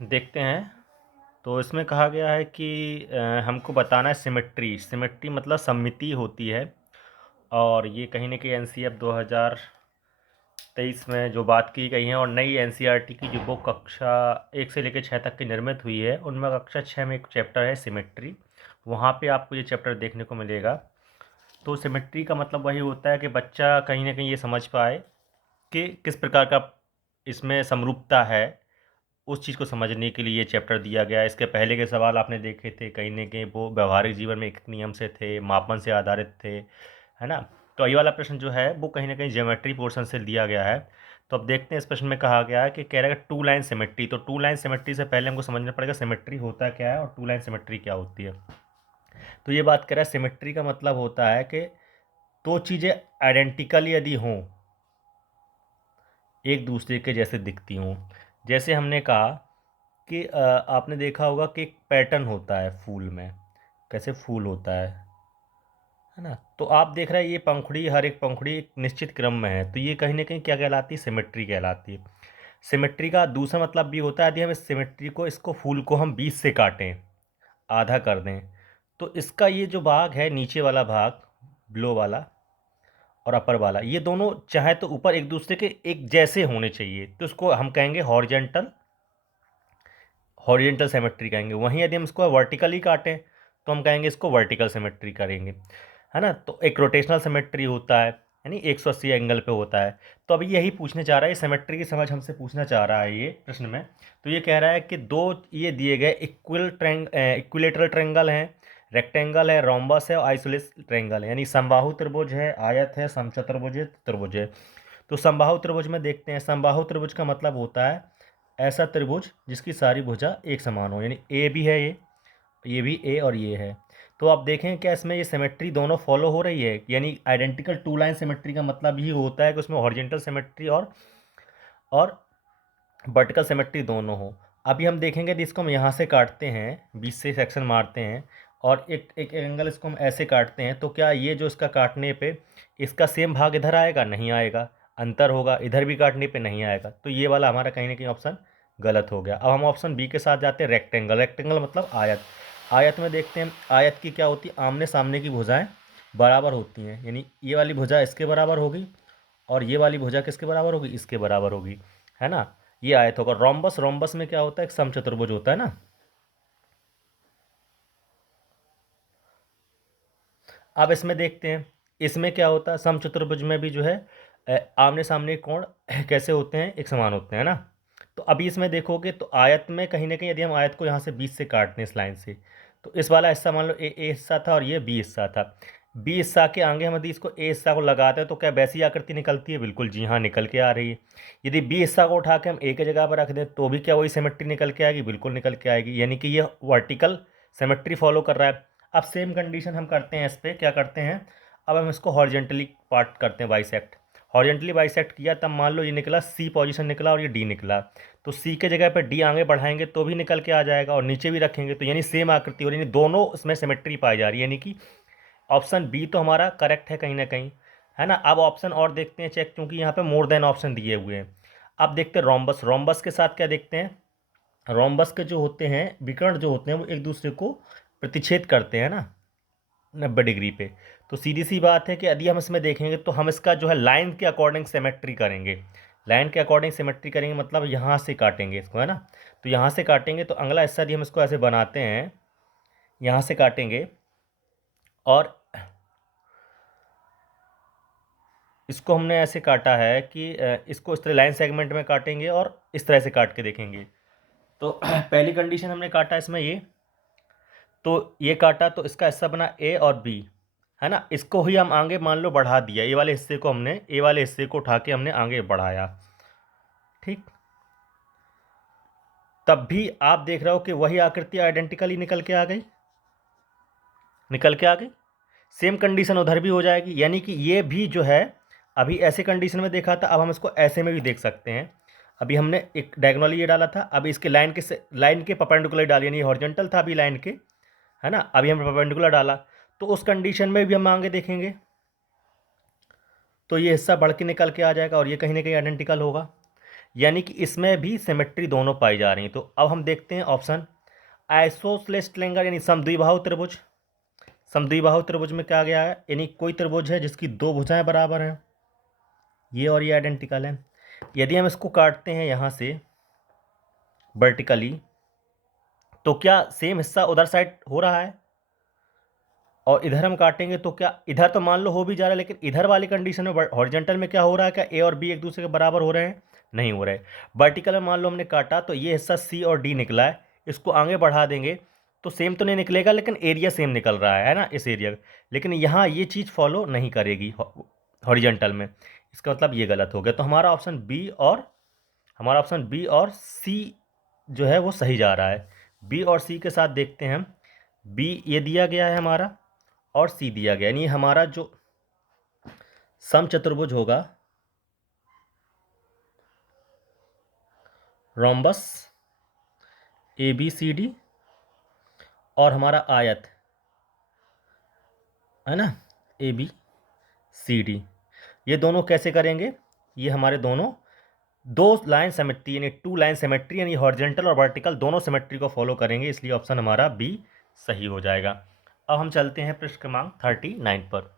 देखते हैं। तो इसमें कहा गया है कि हमको बताना है सिमेट्री। सिमेट्री मतलब सममिति होती है। और ये कहीं ना कहीं एनसीएफ 2023 में जो बात की गई है, और नई एनसीईआरटी की जो बुक कक्षा 1 से लेकर 6 तक की निर्मित हुई है, उनमें कक्षा 6 में एक चैप्टर है सिमेट्री। वहाँ पे आपको ये चैप्टर देखने को मिलेगा। तो सिमेट्री का मतलब वही होता है कि बच्चा कहीं ना कहीं ये समझ पाए कि किस प्रकार का इसमें समरूपता है। उस चीज़ को समझने के लिए ये चैप्टर दिया गया है। इसके पहले के सवाल आपने देखे थे, कहीं न कहीं वो व्यावहारिक जीवन में एक नियम से थे, मापन से आधारित थे, है ना? तो ये वाला प्रश्न जो है वो कहीं न कहीं ज्योमेट्री पोर्शन से दिया गया है। तो अब देखते हैं, इस प्रश्न में कहा गया है कि कह रहा है टू लाइन सिमेट्री। तो टू लाइन सिमेट्री से पहले हमको समझना पड़ेगा सिमेट्री होता क्या है और टू लाइन सिमेट्री क्या होती है। तो ये बात कर रहा है सिमेट्री का मतलब होता है कि दो चीज़ें आइडेंटिकल यदि हों, एक दूसरे के जैसे दिखती हों। जैसे हमने कहा कि आपने देखा होगा कि एक पैटर्न होता है फूल में, कैसे फूल होता है ना? तो आप देख रहे हैं ये पंखुड़ी, हर एक पंखुड़ी एक निश्चित क्रम में है, तो ये कहीं ना कहीं क्या कहलाती है? सिमेट्री कहलाती है। सिमेट्री का दूसरा मतलब भी होता है, यदि हम इस सिमेट्री को, इसको फूल को हम बीच से काटें, आधा कर दें, तो इसका ये जो भाग है, नीचे वाला भाग, ब्लो वाला और अपर वाला, ये दोनों चाहे तो ऊपर एक दूसरे के एक जैसे होने चाहिए, तो इसको हम कहेंगे हॉरिजेंटल, हॉरिजेंटल सिमेट्री कहेंगे। वहीं यदि हम इसको वर्टिकली काटें तो हम कहेंगे इसको वर्टिकल सिमेट्री करेंगे, है ना? तो एक रोटेशनल सिमेट्री होता है, यानी 180 एंगल पे होता है। तो अभी यही पूछने चाह रहा है, सिमेट्री की समझ हमसे पूछना चाह रहा है ये प्रश्न में। तो ये कह रहा है कि दो ये दिए गए इक्विलेटरल ट्रेंगल हैं, रेक्टेंगल है, रोम्बस है और आइसोसेलेस ट्रेंगल है, यानी समबाहु त्रिभुज है, आयत है, समचतुर्भुज है, त्रिभुज है। तो समबाहु त्रिभुज में देखते हैं। समबाहु त्रिभुज का मतलब होता है ऐसा त्रिभुज जिसकी सारी भुजा एक समान हो, यानी ए भी है, ये भी ए और ये है। तो आप देखें क्या इसमें ये सिमेट्री दोनों फॉलो हो रही है, यानी आइडेंटिकल टू लाइन सिमेट्री का मतलब ही होता है कि उसमें हॉरिजेंटल सिमेट्री और वर्टिकल सिमेट्री दोनों हो। अभी हम देखेंगे कि इसको हम यहाँ से काटते हैं, बीच से सेक्शन मारते हैं और एक एक एंगल इसको हम ऐसे काटते हैं, तो क्या ये जो इसका काटने पे इसका सेम भाग इधर आएगा? नहीं आएगा, अंतर होगा। इधर भी काटने पे नहीं आएगा, तो ये वाला हमारा कहीं ना कहीं ऑप्शन गलत हो गया। अब हम ऑप्शन बी के साथ जाते हैं, रेक्टेंगल। रेक्टेंगल मतलब आयत। आयत में देखते हैं आयत की क्या होती है, आमने सामने की भुजाएं बराबर होती हैं, यानी ये वाली भुजा इसके बराबर होगी और ये वाली भुजा किसके बराबर होगी? इसके बराबर होगी, है ना? ये आयत होगा। रोम्बस, रोम्बस में क्या होता है? एक समचतुर्भुज होता है ना। अब इसमें देखते हैं, इसमें क्या होता है? समचतुर्भुज में भी जो है आमने सामने कोण कैसे होते हैं? एक समान होते हैं ना। तो अभी इसमें देखोगे तो आयत में कहीं ना कहीं यदि हम आयत को यहाँ से बीच से काटते हैं इस लाइन से, तो इस वाला हिस्सा मान लो ए हिस्सा था और ये बी हिस्सा था। बी हिस्सा के आगे हम यदि इसको ए हिस्सा को लगाते हैं तो क्या वैसी आकृति निकलती है? बिल्कुल जी हाँ, निकल के आ रही है। यदि बी हिस्सा को उठा के हम ए की जगह पर रख दें तो भी क्या वही सिमेट्री निकल के आएगी? बिल्कुल निकल के आएगी, यानी कि ये वर्टिकल सिमेट्री फॉलो कर रहा है। अब सेम कंडीशन हम करते हैं, इस पर क्या करते हैं, अब हम इसको हॉरिजेंटली पार्ट करते हैं, बाइसेक्ट। हॉरिजेंटली बाइसेक्ट किया, तब मान लो ये निकला सी पोजीशन निकला और ये डी निकला, तो सी के जगह पे डी आगे बढ़ाएंगे तो भी निकल के आ जाएगा और नीचे भी रखेंगे तो यानी सेम आकृति हो रही है, यानी दोनों इसमें सिमेट्री पाई जा रही है, यानी कि ऑप्शन बी तो हमारा करेक्ट है कहीं ना कहीं, है ना? अब ऑप्शन और देखते हैं चेक, क्योंकि यहाँ पे मोर देन ऑप्शन दिए हुए हैं। अब देखते हैं रोम्बस। रोम्बस के साथ क्या देखते हैं? रोम्बस के जो होते हैं विकर्ण जो होते हैं वो एक दूसरे को प्रतिच्छेद करते हैं ना 90 डिग्री पे। तो सीधी सी बात है कि यदि हम इसमें देखेंगे तो हम इसका जो है लाइन के अकॉर्डिंग सिमेट्री करेंगे। लाइन के अकॉर्डिंग सिमेट्री करेंगे मतलब यहाँ से काटेंगे इसको, है ना? तो यहाँ से काटेंगे तो अगला हिस्सा यदि हम इसको ऐसे बनाते हैं, यहाँ से काटेंगे और इसको हमने ऐसे काटा है कि इसको इस तरह लाइन सेगमेंट में काटेंगे और इस तरह से काट के देखेंगे। तो पहली कंडीशन हमने काटा इसमें ये, तो ये काटा तो इसका हिस्सा बना ए और बी, है ना? इसको ही हम आगे मान लो बढ़ा दिया, ए वाले हिस्से को हमने, ए वाले हिस्से को उठा के हमने आगे बढ़ाया, ठीक। तब भी आप देख रहे हो कि वही आकृति आइडेंटिकली निकल के आ गई, निकल के आ गई। सेम कंडीशन उधर भी हो जाएगी, यानी कि ये भी जो है अभी ऐसे कंडीशन में देखा था, अब हम इसको ऐसे में भी देख सकते हैं। अभी हमने एक डायगोनली ये डाला था, अभी इसके लाइन के परपेंडिकुलर डाली, यानी हॉरिजॉन्टल था अभी लाइन के, है ना? अभी हम परपेंडिकुलर डाला, तो उस कंडीशन में भी हम आगे देखेंगे तो ये हिस्सा बढ़ के निकल के आ जाएगा और ये कहीं ना कहीं आइडेंटिकल होगा। यानी कि इसमें भी सिमेट्री दोनों पाई जा रही हैं। तो अब हम देखते हैं ऑप्शन आइसोसेलेस ट्रायंगल यानी समद्विबाहु त्रिभुज। समद्विबाहु त्रिभुज में क्या गया है, यानी कोई त्रिभुज है जिसकी दो भुजाएं बराबर हैं, ये और ये आइडेंटिकल हैं। यदि हम इसको काटते हैं यहाँ से वर्टिकली, तो क्या सेम हिस्सा उधर साइड हो रहा है, और इधर हम काटेंगे तो क्या इधर तो मान लो हो भी जा रहा है, लेकिन इधर वाली कंडीशन में हॉरिजॉन्टल में क्या हो रहा है, क्या ए और बी एक दूसरे के बराबर हो रहे हैं, नहीं हो रहे। वर्टिकल में मान लो हमने काटा तो ये हिस्सा सी और डी निकला है, इसको आगे बढ़ा देंगे तो सेम तो नहीं निकलेगा, लेकिन एरिया सेम निकल रहा है ना इस एरिया। लेकिन यहाँ ये चीज़ फॉलो नहीं करेगी हॉरिजॉन्टल में, इसका मतलब ये गलत हो गया। तो हमारा ऑप्शन बी और सी जो है वो सही जा रहा है। बी और सी के साथ देखते हैं हम, बी ये दिया गया है हमारा और सी दिया गया, यानी हमारा जो समचतुर्भुज होगा, rhombus A B C D, और हमारा आयत है ना ए बी सी डी, ये दोनों कैसे करेंगे, ये हमारे दोनों दो लाइन सिमेट्री यानी टू लाइन सिमेट्री, यानी हॉरिजॉन्टल और वर्टिकल दोनों सिमेट्री को फॉलो करेंगे, इसलिए ऑप्शन हमारा बी सही हो जाएगा। अब हम चलते हैं पृष्ठ क्रमांक 39 पर।